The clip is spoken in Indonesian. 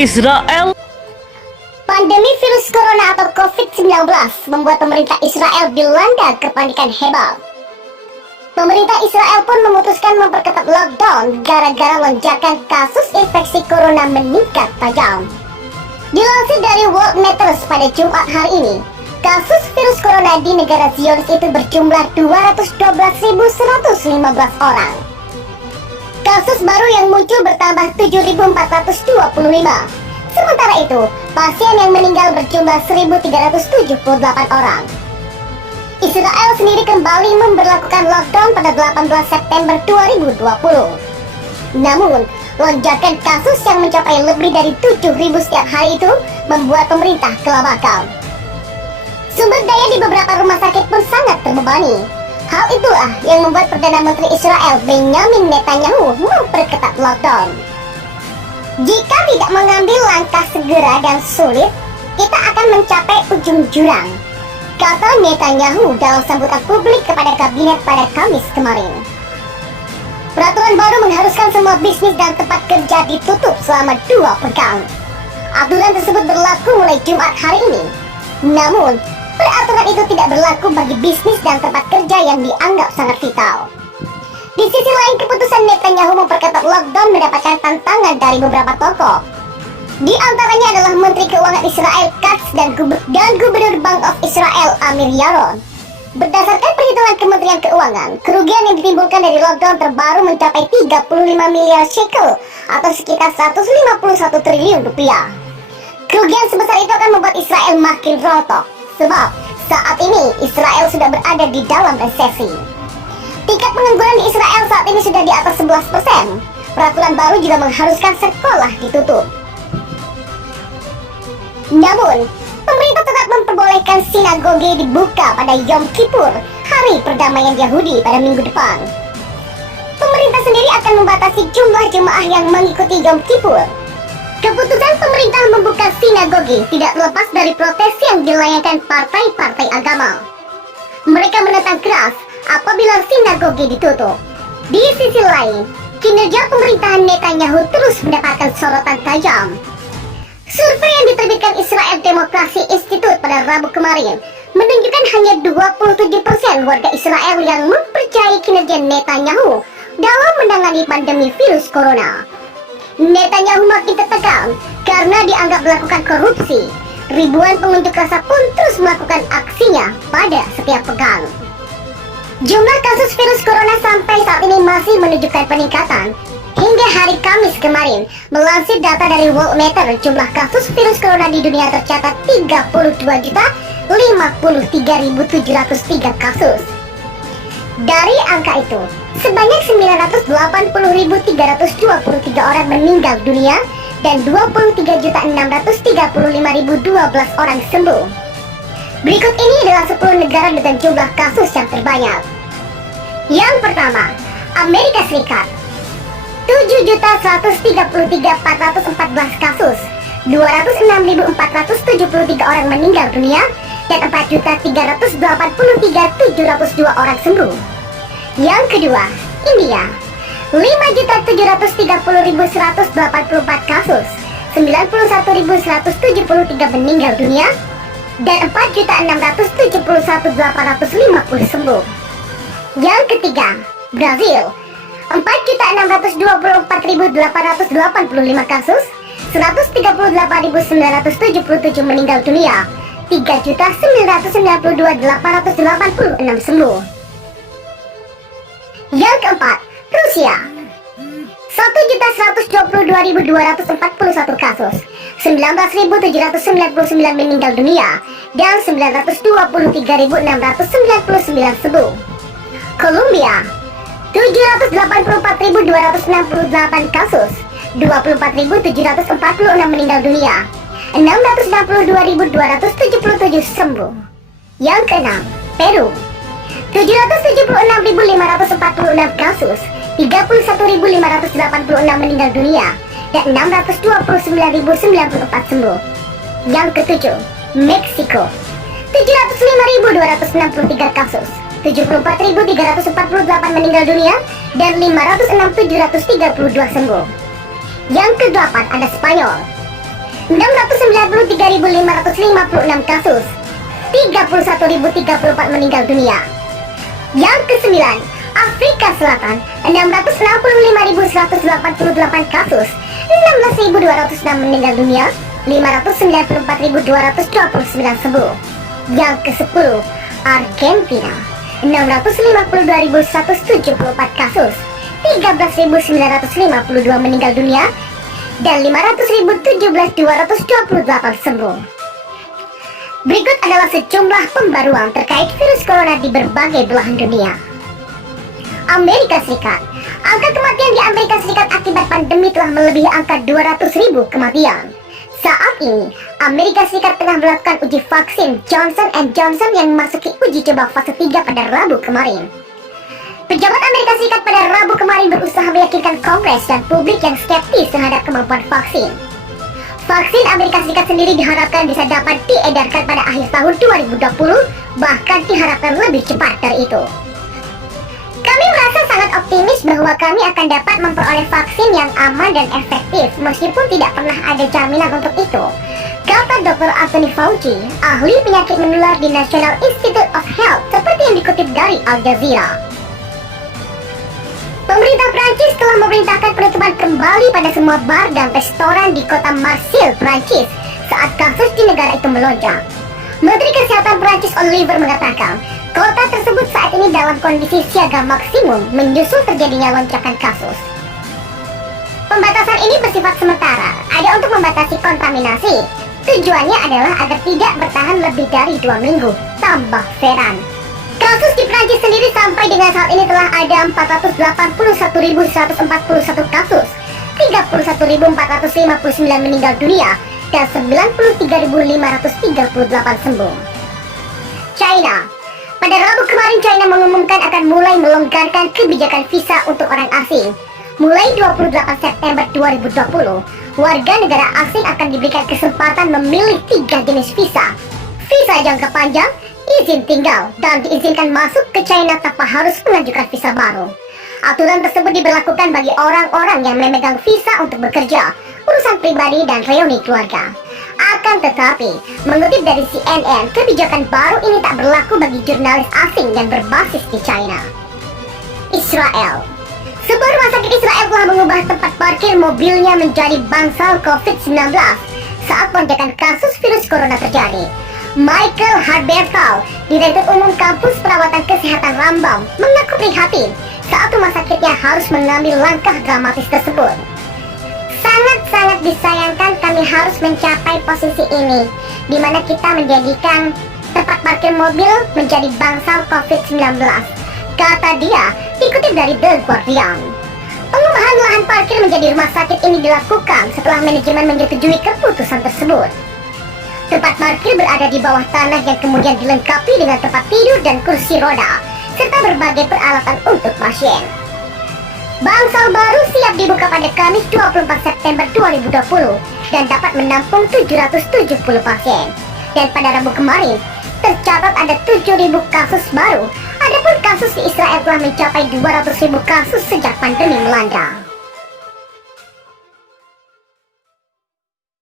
Israel. Pandemi virus corona atau COVID-19 membuat pemerintah Israel dilanda kepanikan hebat. Pemerintah Israel pun memutuskan memperketat lockdown gara-gara lonjakan kasus infeksi corona meningkat tajam. Dilansir dari World Matters pada Jumat hari ini, kasus virus corona di negara Zionis itu berjumlah 212.115 orang. Kasus baru yang muncul bertambah 7.425. Sementara itu, pasien yang meninggal berjumlah 1.378 orang. Israel sendiri kembali memberlakukan lockdown pada 18 September 2020. Namun, lonjakan kasus yang mencapai lebih dari 7.000 setiap hari itu membuat pemerintah kelabakan. Sumber daya di beberapa rumah sakit pun sangat terbebani. Hal itulah yang membuat Perdana Menteri Israel Benjamin Netanyahu memperketat lockdown. Jika tidak mengambil langkah segera dan sulit, kita akan mencapai ujung jurang, kata Netanyahu dalam sambutan publik kepada kabinet pada Kamis kemarin. Peraturan baru mengharuskan semua bisnis dan tempat kerja ditutup selama 2 pekan. Aturan tersebut berlaku mulai Jumat hari ini. Namun, peraturan itu tidak berlaku bagi bisnis dan tempat kerja yang dianggap sangat vital. Di sisi lain, keputusan Netanyahu memperketat lockdown mendapatkan tantangan dari beberapa tokoh. Di antaranya adalah Menteri Keuangan Israel Katz dan Gubernur Bank of Israel Amir Yaron. Berdasarkan perhitungan Kementerian Keuangan, kerugian yang ditimbulkan dari lockdown terbaru mencapai 35 miliar shekel atau sekitar 151 triliun rupiah. Kerugian sebesar itu akan membuat Israel makin rontok, sebab saat ini Israel sudah berada di dalam resesi. Tingkat pengangguran di Israel saat ini sudah di atas 11%. Peraturan baru juga mengharuskan sekolah ditutup. Namun, pemerintah tetap memperbolehkan sinagoge dibuka pada Yom Kippur, hari perdamaian Yahudi pada minggu depan. Pemerintah sendiri akan membatasi jumlah jemaah yang mengikuti Yom Kippur. Keputusan pemerintah membuka sinagoge tidak lepas dari protes yang dilayangkan partai-partai agama. Mereka menentang keras apabila sinagoge ditutup. Di sisi lain, kinerja pemerintahan Netanyahu terus mendapatkan sorotan tajam. Survei yang diterbitkan Israel Democracy Institute pada Rabu kemarin menunjukkan hanya 27% warga Israel yang mempercayai kinerja Netanyahu dalam menangani pandemi virus corona. Netanyahu makin tertekan karena dianggap melakukan korupsi. Ribuan pengunjuk rasa pun terus melakukan aksinya pada setiap pekan. Jumlah kasus virus corona sampai saat ini masih menunjukkan peningkatan. Hingga hari Kamis kemarin, melansir data dari World Matters, jumlah kasus virus corona di dunia tercatat 32.053.703 kasus. Dari angka itu, sebanyak 980.323 orang meninggal dunia dan 23.635.012 orang sembuh. Berikut ini adalah 10 negara dengan jumlah kasus yang terbanyak. Yang pertama, Amerika Serikat. 7.133.414 kasus, 206.473 orang meninggal dunia, dan 4.383.702 orang sembuh. Yang kedua, India. 5.730.184 kasus, 91.173 meninggal dunia, dan 4.671.850 sembuh. Yang ketiga, Brazil. 4.624.885 kasus, 138.977 meninggal dunia, 3.992.886 sembuh. Yang keempat, Rusia. 1.122.241 kasus, 19.799 meninggal dunia, dan 923.699 sembuh. Kolombia. 784.268 kasus, 24.746 meninggal dunia, 662.277 sembuh. Yang keenam, Peru. 776.546 kasus, 31.586 meninggal dunia, dan 629.094 sembuh. Yang ketujuh, Meksiko. 705.263 kasus, 74.348 meninggal dunia, dan 506.732 sembuh. Yang kedelapan ada Spanyol. 693.556 kasus, 31.034 meninggal dunia. Yang ke-9, Afrika Selatan, 665.188 kasus, 16.206 meninggal dunia, 594.229 sembuh. Yang ke-10, Argentina, 652.174 kasus, 13.952 meninggal dunia, dan 500.017.228 sembuh. Berikut adalah sejumlah pembaruan terkait virus corona di berbagai belahan dunia. Amerika Serikat, angka kematian di Amerika Serikat akibat pandemi telah melebihi angka 200.000 kematian. Saat ini, Amerika Serikat tengah melakukan uji vaksin Johnson & Johnson yang memasuki uji coba fase 3 pada Rabu kemarin. Pejabat Amerika Serikat pada Rabu kemarin berusaha meyakinkan Kongres dan publik yang skeptis terhadap kemampuan vaksin. Vaksin Amerika Serikat sendiri diharapkan bisa dapat diedarkan pada akhir tahun 2020, bahkan diharapkan lebih cepat dari itu. Kami merasa sangat optimis bahwa kami akan dapat memperoleh vaksin yang aman dan efektif meskipun tidak pernah ada jaminan untuk itu, kata Dr. Anthony Fauci, ahli penyakit menular di National Institute of Health, seperti yang dikutip dari Al Jazeera. Pemerintah Prancis telah memerintahkan penutupan kembali pada semua bar dan restoran di kota Marseille, Prancis, saat kasus di negara itu melonjak. Menteri Kesehatan Prancis Oliver mengatakan, kota tersebut saat ini dalam kondisi siaga maksimum menyusul terjadinya lonjakan kasus. Pembatasan ini bersifat sementara, ada untuk membatasi kontaminasi. Tujuannya adalah agar tidak bertahan lebih dari 2 minggu, tambah Ferran. Kasus di Prancis sendiri sampai dengan saat ini telah ada 481.141 kasus, 31.459 meninggal dunia, dan 93.538 sembuh. China. Pada Rabu kemarin, China mengumumkan akan mulai melonggarkan kebijakan visa untuk orang asing. Mulai 28 September 2020, warga negara asing akan diberikan kesempatan memilih 3 jenis visa. Visa jangka panjang, izin tinggal, dan diizinkan masuk ke China tanpa harus mengajukan visa baru. Aturan tersebut diberlakukan bagi orang-orang yang memegang visa untuk bekerja, urusan pribadi, dan reuni keluarga. Akan tetapi, mengutip dari CNN, kebijakan baru ini tak berlaku bagi jurnalis asing yang berbasis di China. Israel. Sebuah rumah sakit Israel telah mengubah tempat parkir mobilnya menjadi bangsal COVID-19 saat lonjakan kasus virus corona terjadi. Michael Harbertal, Direktur Umum Kampus Perawatan Kesehatan Rambam, mengaku prihatin saat rumah sakitnya harus mengambil langkah dramatis tersebut. Sangat-sangat disayangkan kami harus mencapai posisi ini, di mana kita menjadikan tempat parkir mobil menjadi bangsal COVID-19, kata dia, dikutip dari The Guardian. Pengubahan lahan parkir menjadi rumah sakit ini dilakukan setelah manajemen menyetujui keputusan tersebut. Tempat parkir berada di bawah tanah yang kemudian dilengkapi dengan tempat tidur dan kursi roda, serta berbagai peralatan untuk pasien. Bangsal baru siap dibuka pada Kamis 24 September 2020 dan dapat menampung 770 pasien. Dan pada Rabu kemarin, tercatat ada 7.000 kasus baru. Adapun kasus di Israel telah mencapai 200.000 kasus sejak pandemi melanda.